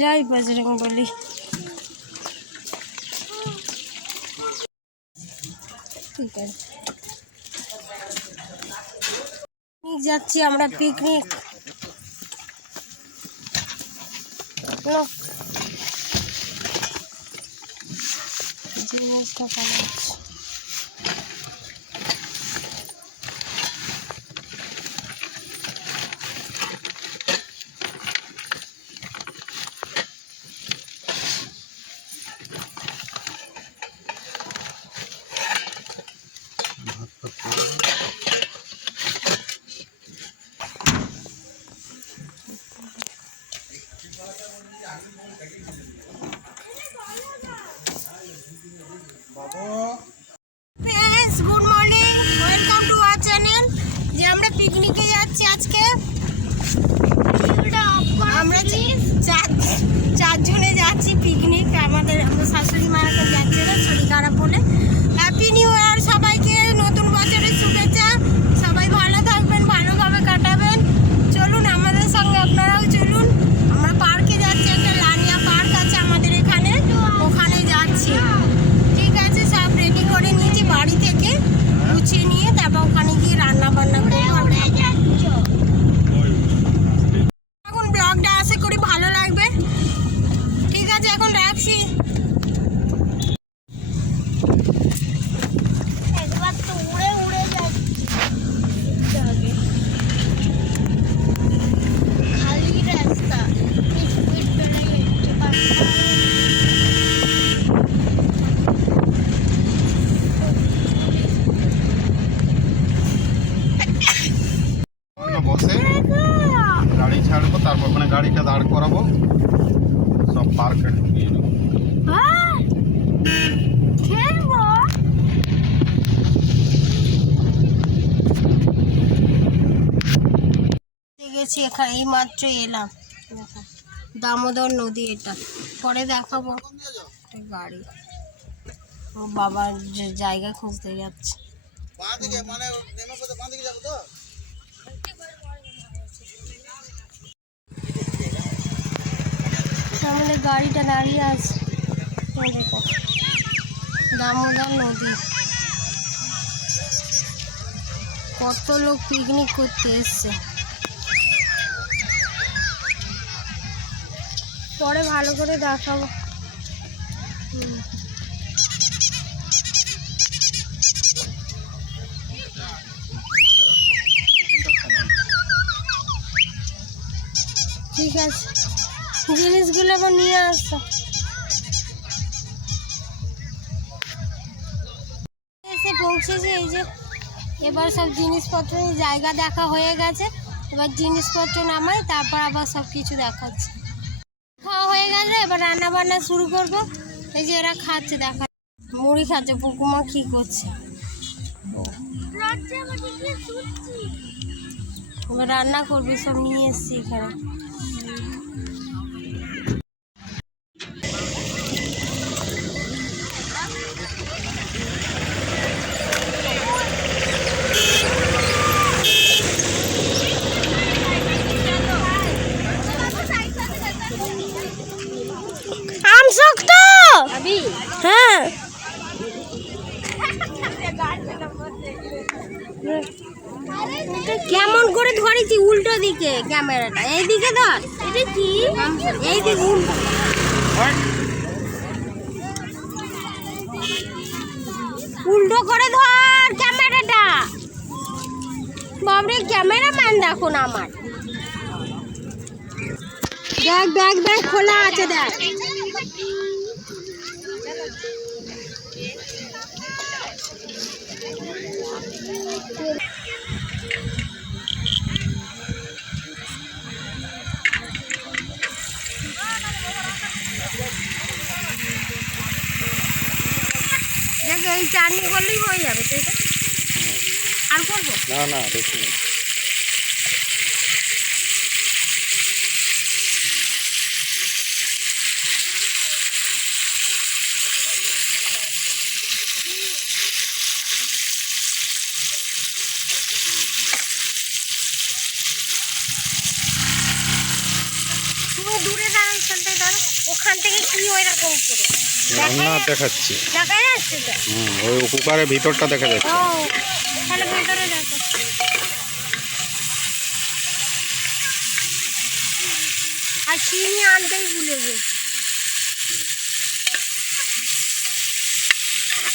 জয় বজরং বলি। ঠিক আছে। যাচ্ছি আমরা পিকনিক। জিনিসটা গেছি এখানে এই মাত্র এলাম। দামোদর নদী এটা। পরে দেখাবো। গাড়ি। ও বাবার জায়গা খুঁজতে যাচ্ছে। সামনে গাড়িটা দাঁড়িয়ে আছে। দেখো দামোদর নদী। কত লোক পিকনিক করতে এসছে। পরে ভালো করে দেখাবো। ঠিক আছে। জিনিসগুলো আবার নিয়ে আসো। এসে পৌঁছেছে, এই যে এবার সব জিনিসপত্র জায়গা দেখা হয়ে গেছে। এবার জিনিসপত্র নামাই, তারপর আবার সব কিছু দেখাচ্ছে। গেলে এবার রান্না বান্না শুরু করব। এই যে এরা খাচ্ছে দেখা মুড়ি খাচ্ছে পুকুমা কি করছে। রান্না করবি সব নিয়ে এসছি এখানে। হ্যাঁ। কেমন করে ধরেছি উল্টো দিকে ক্যামেরাটা। এই দিকে ধর। এটা কি? এই দিকে উল্টো। উল্টো করে ধর ক্যামেরাটা। বাবরে ক্যামেরাম্যান দেখুন আমার। দেখ দেখ দেখ খোলা আছে দেখ। চাটনি করলেই হয়ে যাবে তো? আর করব? না না দেখি দূরে দাঁড়ান ওখান থেকে কি ওই রকম করে? রান্না দেখাচ্ছি। হুম ওই কুকারের ভিতরটা দেখা যাচ্ছে। আর চিনি আনতেই ভুলে গেছি।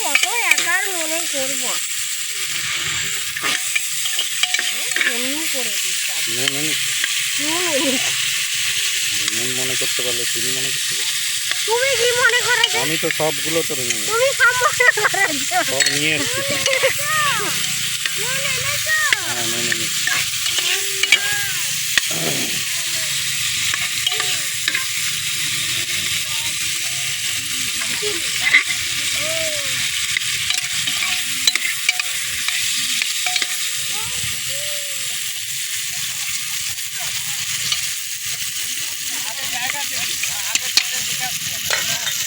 কত একার মনে করব? এমনি করে। নুন মনে করতে পারলে চিনি মনে করতে পারলে। তুমি কি মনে করেছ আমি তো সবগুলো তো নিয়ে তুমি সব মনে করেছ সব নিয়ে এসেছি Thank এনেছো হ্যাঁ নুন এনেছি। দেখ দেখ দেখ দেখ বাবা বাবা হুম কি বলছে আজকে? কি হ্যাঁ?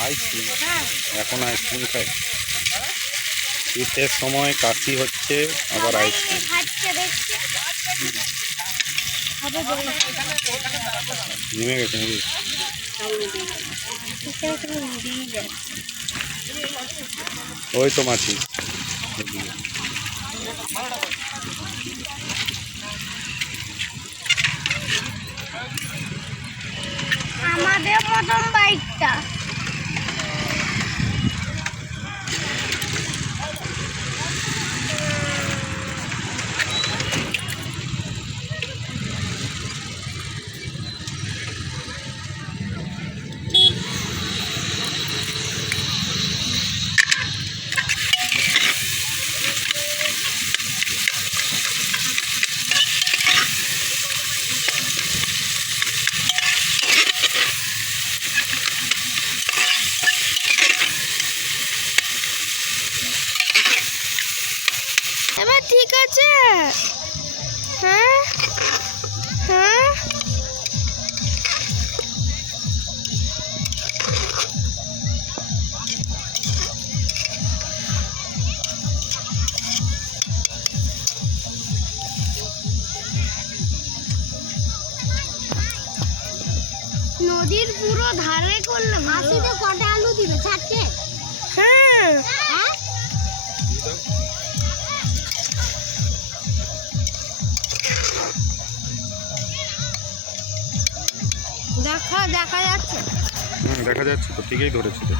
আইসক্রিম হ্যাঁ? এখন আইসক্রিম খাই। শীতের সময় কাশি হচ্ছে আবার আইসক্রিম খাচ্ছে দেখছে হবে বলছে নেমে গেছে নাকি? ওই তো মাছি। আমাদের প্রথম বাইকটা। দেখা দেখা যাচ্ছে। হুম দেখা যাচ্ছে তো ঠিকই ধরেছি তো।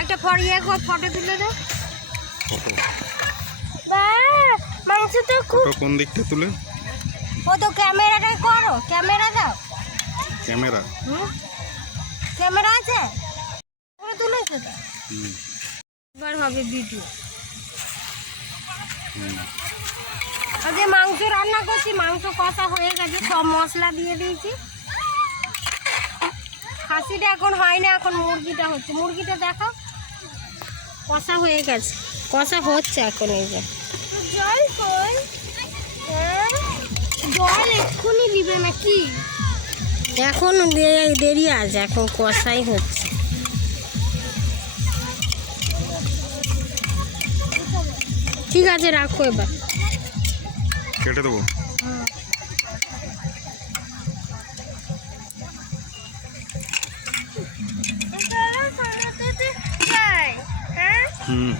একটা ফরিয়ে ফটো তুলে দাও ফটো? মাংস তো খুব ফটো কোন দিকটা তুলে? ও তো ক্যামেরাটাই করো ক্যামেরা দাও। ক্যামেরা? হুম ক্যামেরা আছে? ওরা তুলেছো তো? হুম। এবার হবে ভিডিও। আগে মাংস রান্না করছি মাংস কষা হয়ে গেছে সব মশলা দিয়ে দিয়েছি। খাসিটা এখন হয় না এখন মুরগিটা হচ্ছে। মুরগিটা দেখো কষা হয়ে গেছে। কষা হচ্ছে এখন এই যে। জল কই? জল এক্ষুনি দিবে নাকি? এখন দেরি আছে এখন কষাই হচ্ছে। ঠিক আছে রাখো এবার। কেটে দেবো? হুম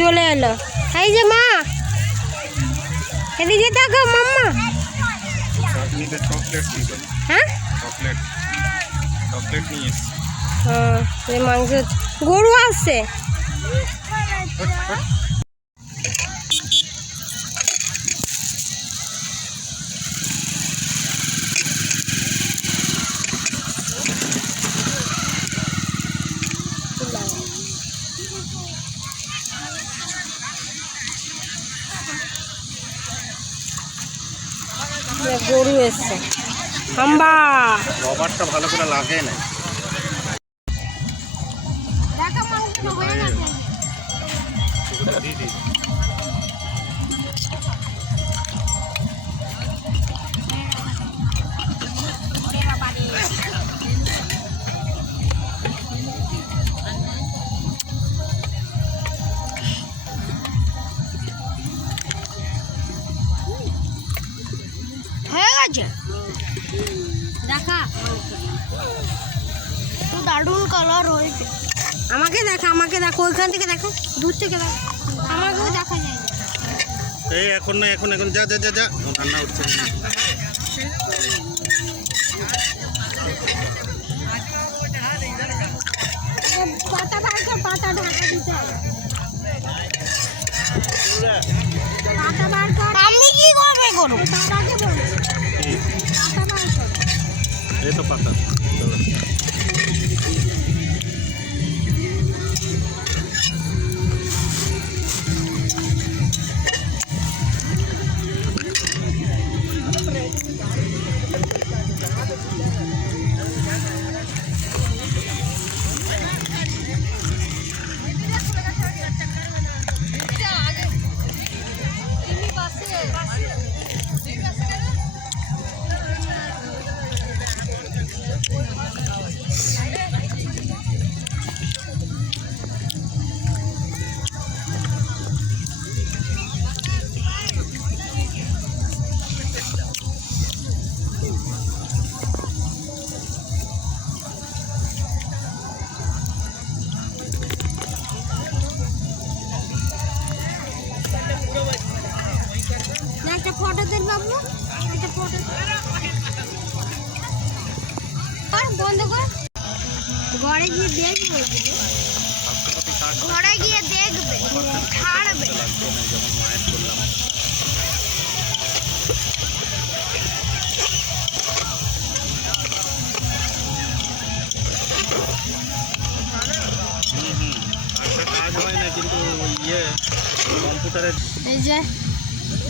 চলে এলো। এই যে মা এদিকে দেখো মাম্মা। হ্যাঁ? মাংস গরু আসছে গরু এসছে হাম্বা রবারটা ভালো করে লাগে না দেখা মাংস হয়ে গেছে গেছে দেখা। তো দারুণ কালার হয়েছে। আমাকে দেখা আমাকে দেখো ওইখান থেকে দেখো দূর থেকে দেখো। আমাকেও দেখা যায়। এই এখন না এখন এখন যা যা যা যা। রান্না উঠছে পাতা বার কর পাতা ঢাকা দিতে হবে। পাতা বার কর। আমি কি করবে করো বাবাকে এই তো ঘরে গিয়ে দেখবে, ছাড়বে। এই যে,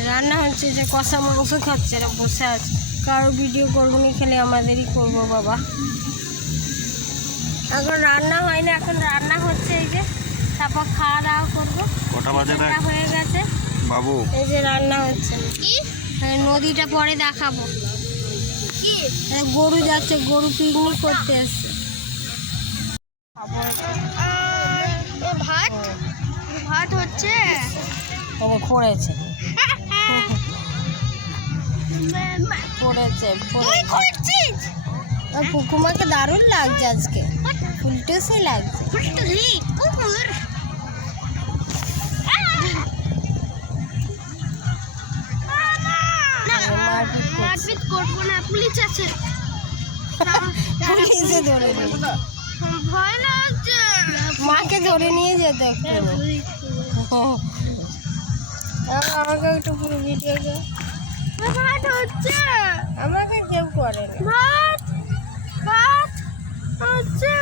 রান্না হচ্ছে যে কষা মাংস খাচ্ছে, এরা বসে আছে। কারও ভিডিও করব নি, খেলে আমাদেরই করব বাবা। এখন রান্না হয় না এখন রান্না হচ্ছে এই যে তারপর খাওয়া দাওয়া করব। কটা বাজে হয়ে গেছে। বাবু। এই যে রান্না হচ্ছে। নদীটা পরে দেখাবো। গরু যাচ্ছে গরু পিকনিক করতে এসছে। ভাত? ভাত হচ্ছে? এই পড়েছে। পড়েছে তুই পুকুমাকে দারুণ লাগছে আজকে। ফুলটেসে লাগছে। মারপিট করব না পুলিশ আছে। পুলিশে ধরে ভয় লাগছে। মাকে ধরে নিয়ে যেত এক্ষুনি। আর আমাকে একটু পুরো ভিডিও ভাত হচ্ছে। আমাকে কেউ করে ভাত ভাত হচ্ছে।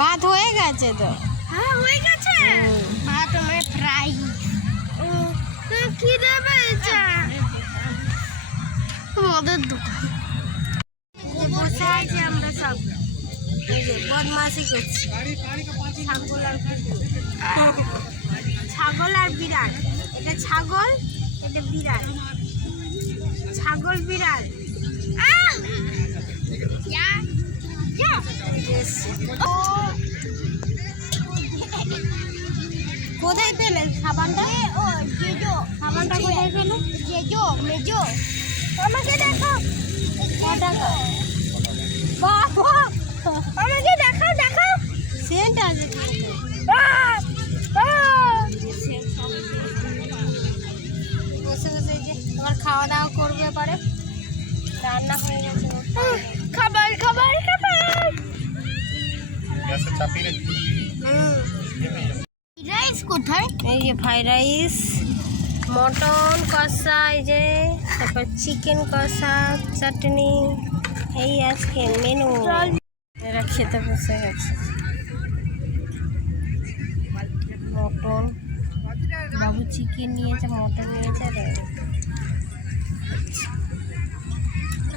ভাত হয়ে গেছে তো। হ্যাঁ হয়ে গেছে? ভাত আমার ফ্রাই কি দেবে এটা মদের দোকান। বসে আছি আমরা সব। বদমাসি করছি। ছাগল আর ছাগল আর বিড়াল। এটা ছাগল এটা বিড়াল। ছাগল বিড়াল! কোথায় পেলেন সাবানটা! সাবানটা কোথায় পেলেন জেজো, মেজো! বাবা আমাকে যে তোমার খাওয়া দাওয়া করবে পরে রান্না হয়ে গেছে রাইস কোথায় এই যে ফ্রাইড রাইস মটন কষা, এই যে তারপর চিকেন কষা চাটনি এই আজকে মেনু এরা খেতে বসে গেছে। মটন। বাবু চিকেন নিয়েছে মটন নিয়েছে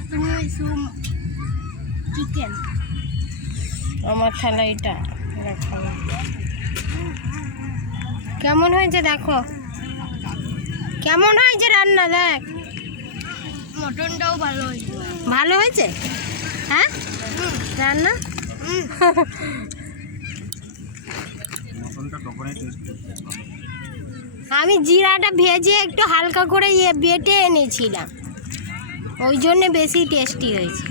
তুমি ওই চিকেন আমার থালা এটা কেমন হয়েছে দেখো? কেমন হয়েছে রান্না দেখ? মটনটাও ভালো হয়েছে। ভালো হয়েছে? হ্যাঁ? রান্না? আমি জিরাটা ভেজে একটু হালকা করে ইয়ে বেটে এনেছিলাম। ওই জন্যে বেশি টেস্টি হয়েছে।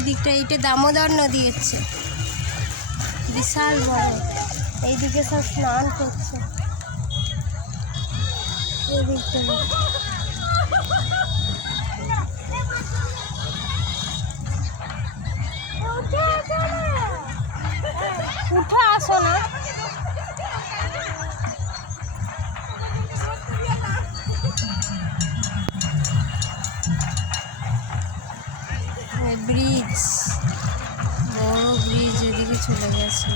ওই দিকটা এইটা দামোদর নদী হচ্ছে। বিশাল বড়। এইদিকে সব স্নান করছে। উঠে আসো না। ব্রিজ বড় ব্রিজ এদিকে চলে গেছে।